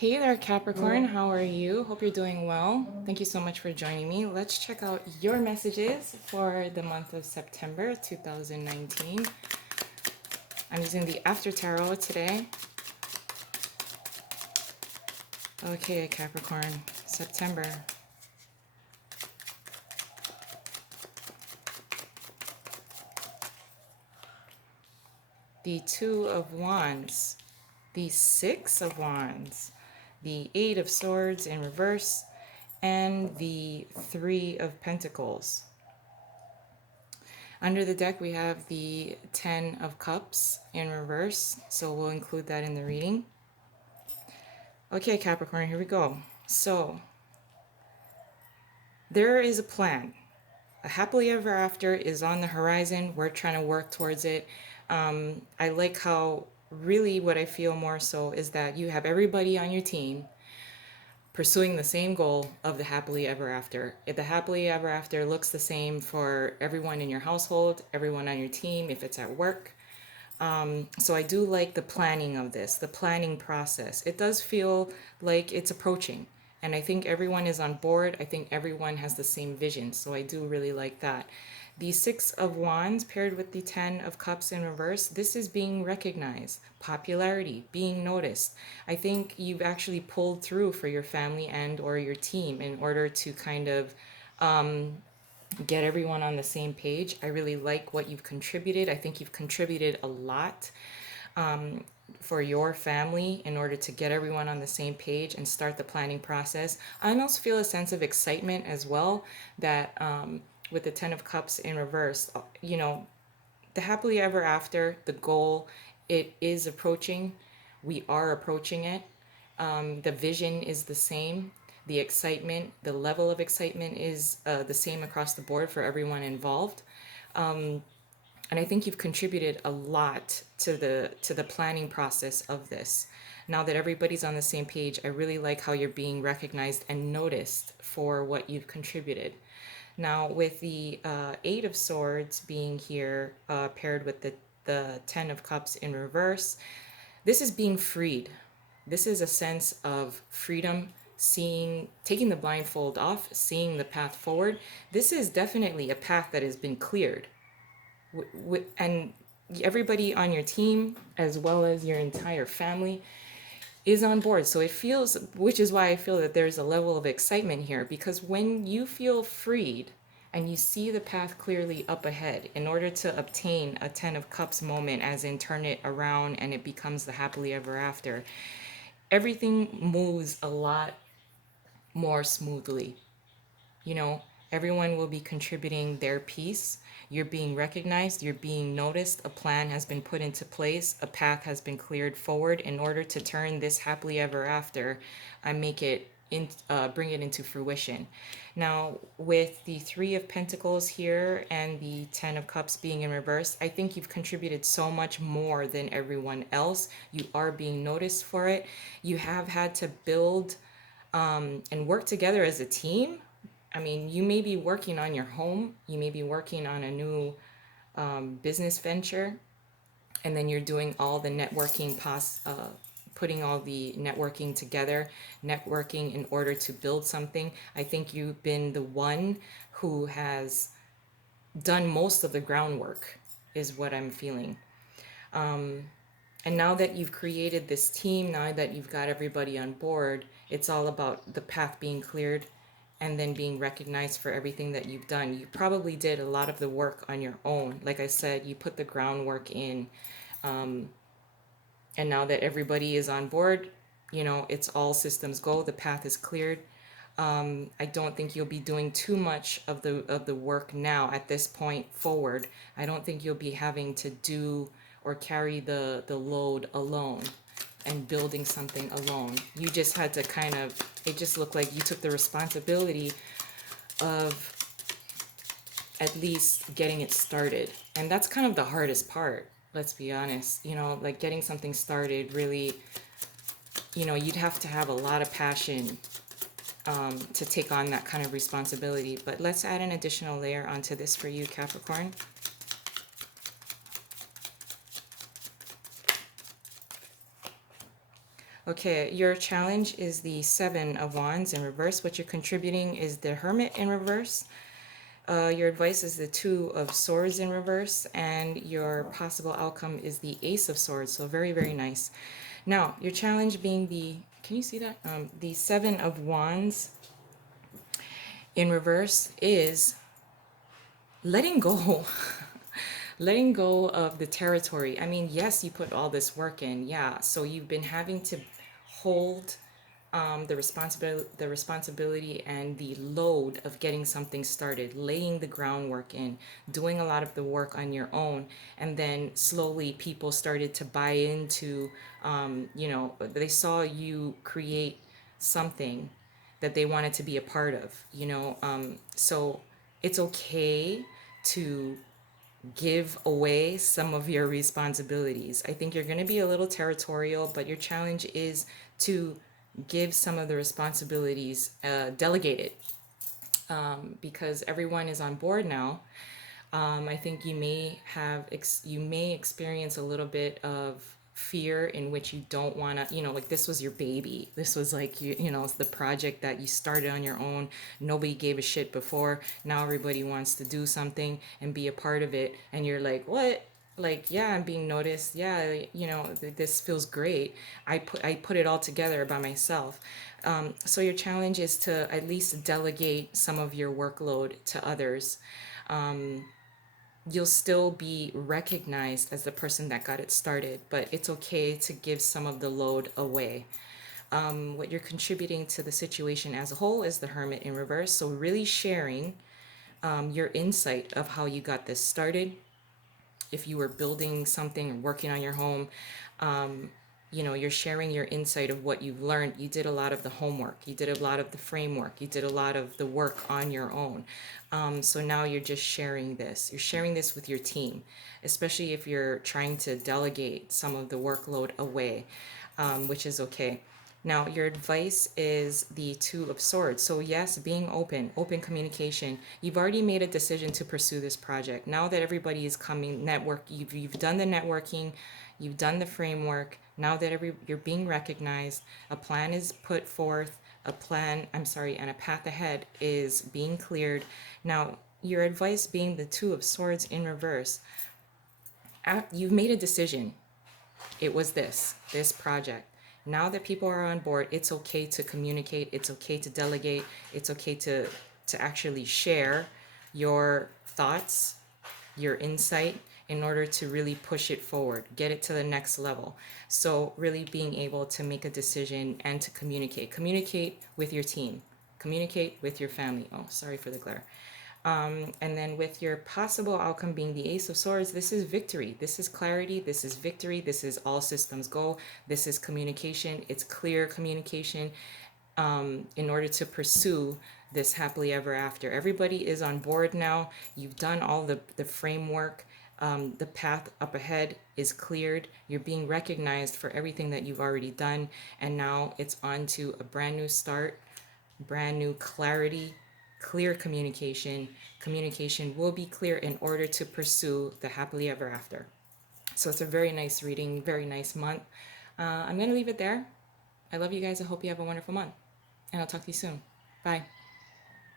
Hey there, Capricorn. How are you? Hope you're doing well. Thank you so much for joining me. Let's check out your messages for the month of September 2019. I'm using the After Tarot today. Okay, Capricorn, September. The Two of Wands, the Six of Wands, the Eight of Swords in reverse, and the Three of Pentacles. Under the deck, we have the Ten of Cups in reverse, so we'll include that in the reading. Okay, Capricorn, here we go. So, there is a plan. A happily ever after is on the horizon. We're trying to work towards it. I like how, really, what I feel more so is that you have everybody on your team pursuing the same goal of the happily ever after. If the happily ever after looks the same for everyone in your household, everyone on your team, if it's at work. So I do like the planning of this, the planning process. It does feel like it's approaching. And I think everyone is on board. I think everyone has the same vision. So I do really like that. The Six of Wands paired with the Ten of Cups in reverse, this is being recognized, popularity, being noticed. I think you've actually pulled through for your family and or your team in order to kind of get everyone on the same page. I really like what you've contributed. I think you've contributed a lot for your family in order to get everyone on the same page and start the planning process. I almost feel a sense of excitement as well that with the Ten of Cups in reverse, the happily ever after, the goal, it is approaching. We are approaching it. The vision is the same. The excitement, the level of excitement is the same across the board for everyone involved. And I think you've contributed a lot to the planning process of this. Now that everybody's on the same page, I really like how you're being recognized and noticed for what you've contributed. Now, with the Eight of Swords being here, paired with the Ten of Cups in reverse, this is being freed. This is a sense of freedom, seeing, taking the blindfold off, seeing the path forward. This is definitely a path that has been cleared. And everybody on your team, as well as your entire family, is on board. So it feels, which is why I feel that there's a level of excitement here, because when you feel freed and you see the path clearly up ahead, in order to obtain a Ten of Cups moment, as in turn it around and it becomes the happily ever after, everything moves a lot more smoothly. You know, everyone will be contributing their piece. You're being recognized, you're being noticed, a plan has been put into place, a path has been cleared forward in order to turn this happily ever after and make it bring it into fruition. Now, with the Three of Pentacles here and the Ten of Cups being in reverse, I think you've contributed so much more than everyone else. You are being noticed for it. You have had to build and work together as a team. I mean, you may be working on your home, you may be working on a new business venture, and then you're doing all the networking, putting all the networking together, networking in order to build something. I think you've been the one who has done most of the groundwork, is what I'm feeling. And now that you've created this team, now that you've got everybody on board, it's all about the path being cleared and then being recognized for everything that you've done. You probably did a lot of the work on your own. Like I said, you put the groundwork in. And now that everybody is on board, it's all systems go. The path is cleared. I don't think you'll be doing too much of the work now at this point forward. I don't think you'll be having to do or carry the load alone and building something alone. You just had to kind of, it just looked like you took the responsibility of at least getting it started. And that's kind of the hardest part, let's be honest. Like getting something started really, you'd have to have a lot of passion to take on that kind of responsibility. But let's add an additional layer onto this for you, Capricorn. Okay, your challenge is the Seven of Wands in reverse. What you're contributing is the Hermit in reverse. Your advice is the Two of Swords in reverse, and your possible outcome is the Ace of Swords. So very, very nice. Now, your challenge being the, can you see that? The Seven of Wands in reverse is letting go. Letting go of the territory. I mean, yes, you put all this work in. Yeah. So you've been having to hold the responsibility and the load of getting something started, laying the groundwork in, doing a lot of the work on your own, and then slowly people started to buy into, they saw you create something that they wanted to be a part of, so it's okay to give away some of your responsibilities. I think you're going to be a little territorial, but your challenge is to give some of the responsibilities, delegate it, because everyone is on board now. I think you may experience a little bit of fear in which you don't want to, like this was your baby. This was like it's the project that you started on your own. Nobody gave a shit before. Now everybody wants to do something and be a part of it, and you're like, what? Like, yeah, I'm being noticed. Yeah, this feels great. I put it all together by myself. So your challenge is to at least delegate some of your workload to others. You'll still be recognized as the person that got it started, but it's okay to give some of the load away. What you're contributing to the situation as a whole is the Hermit in reverse. So, really sharing your insight of how you got this started. If you were building something or working on your home, you're sharing your insight of what you've learned. You did a lot of the homework, you did a lot of the framework, you did a lot of the work on your own. So now you're just sharing this. You're sharing this with your team, especially if you're trying to delegate some of the workload away, which is okay. Now, your advice is the Two of Swords. So, yes, being open communication. You've already made a decision to pursue this project. Now that everybody is coming, you've done the networking, you've done the framework. Now that you're being recognized, a plan is put forth, and a path ahead is being cleared. Now, your advice being the Two of Swords in reverse. You've made a decision. It was this project. Now that people are on board, it's okay to communicate, it's okay to delegate, it's okay to actually share your thoughts, your insight, in order to really push it forward, get it to the next level. So really being able to make a decision and to communicate with your team, communicate with your family. Oh, sorry for the glare. And then with your possible outcome being the Ace of Swords, this is victory. This is clarity. This is victory. This is all systems go. This is communication. It's clear communication, in order to pursue this happily ever after. Everybody is on board now. You've done all the framework. The path up ahead is cleared. You're being recognized for everything that you've already done. And now it's on to a brand new start, brand new clarity, clear communication. Communication will be clear in order to pursue the happily ever after. So it's a very nice reading, very nice month. I'm going to leave it there. I love you guys. I hope you have a wonderful month. And I'll talk to you soon. Bye.